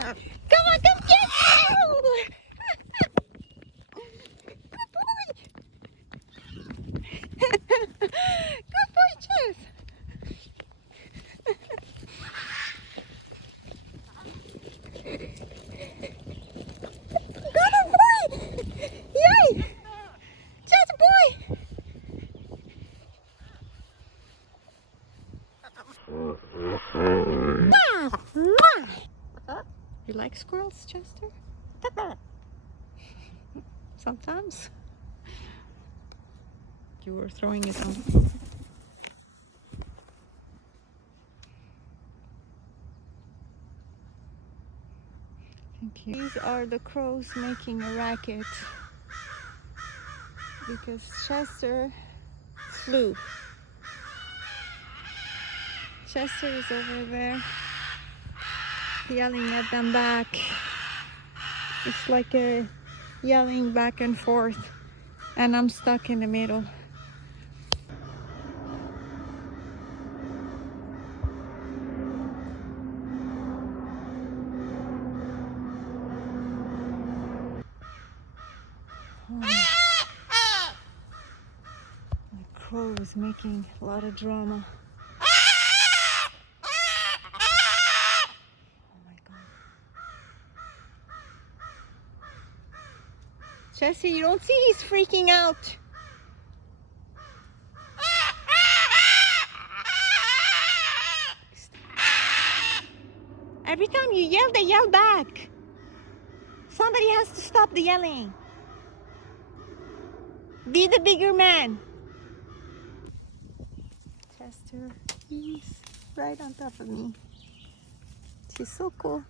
Come on, come get you! Good boy! Good boy, Chess! Good boy! Yay! Chess boy! You like squirrels, Chester? Sometimes. You were throwing it on. Thank you. These are the crows making a racket because Chester flew. Chester is over there yelling at them back. It's like a yelling back and forth, and I'm stuck in the middle. The crow is making a lot of drama. Jesse, you don't see he's freaking out. Every time you yell, they yell back. Somebody has to stop the yelling. Be the bigger man. Chester, he's right on top of me. She's so cool.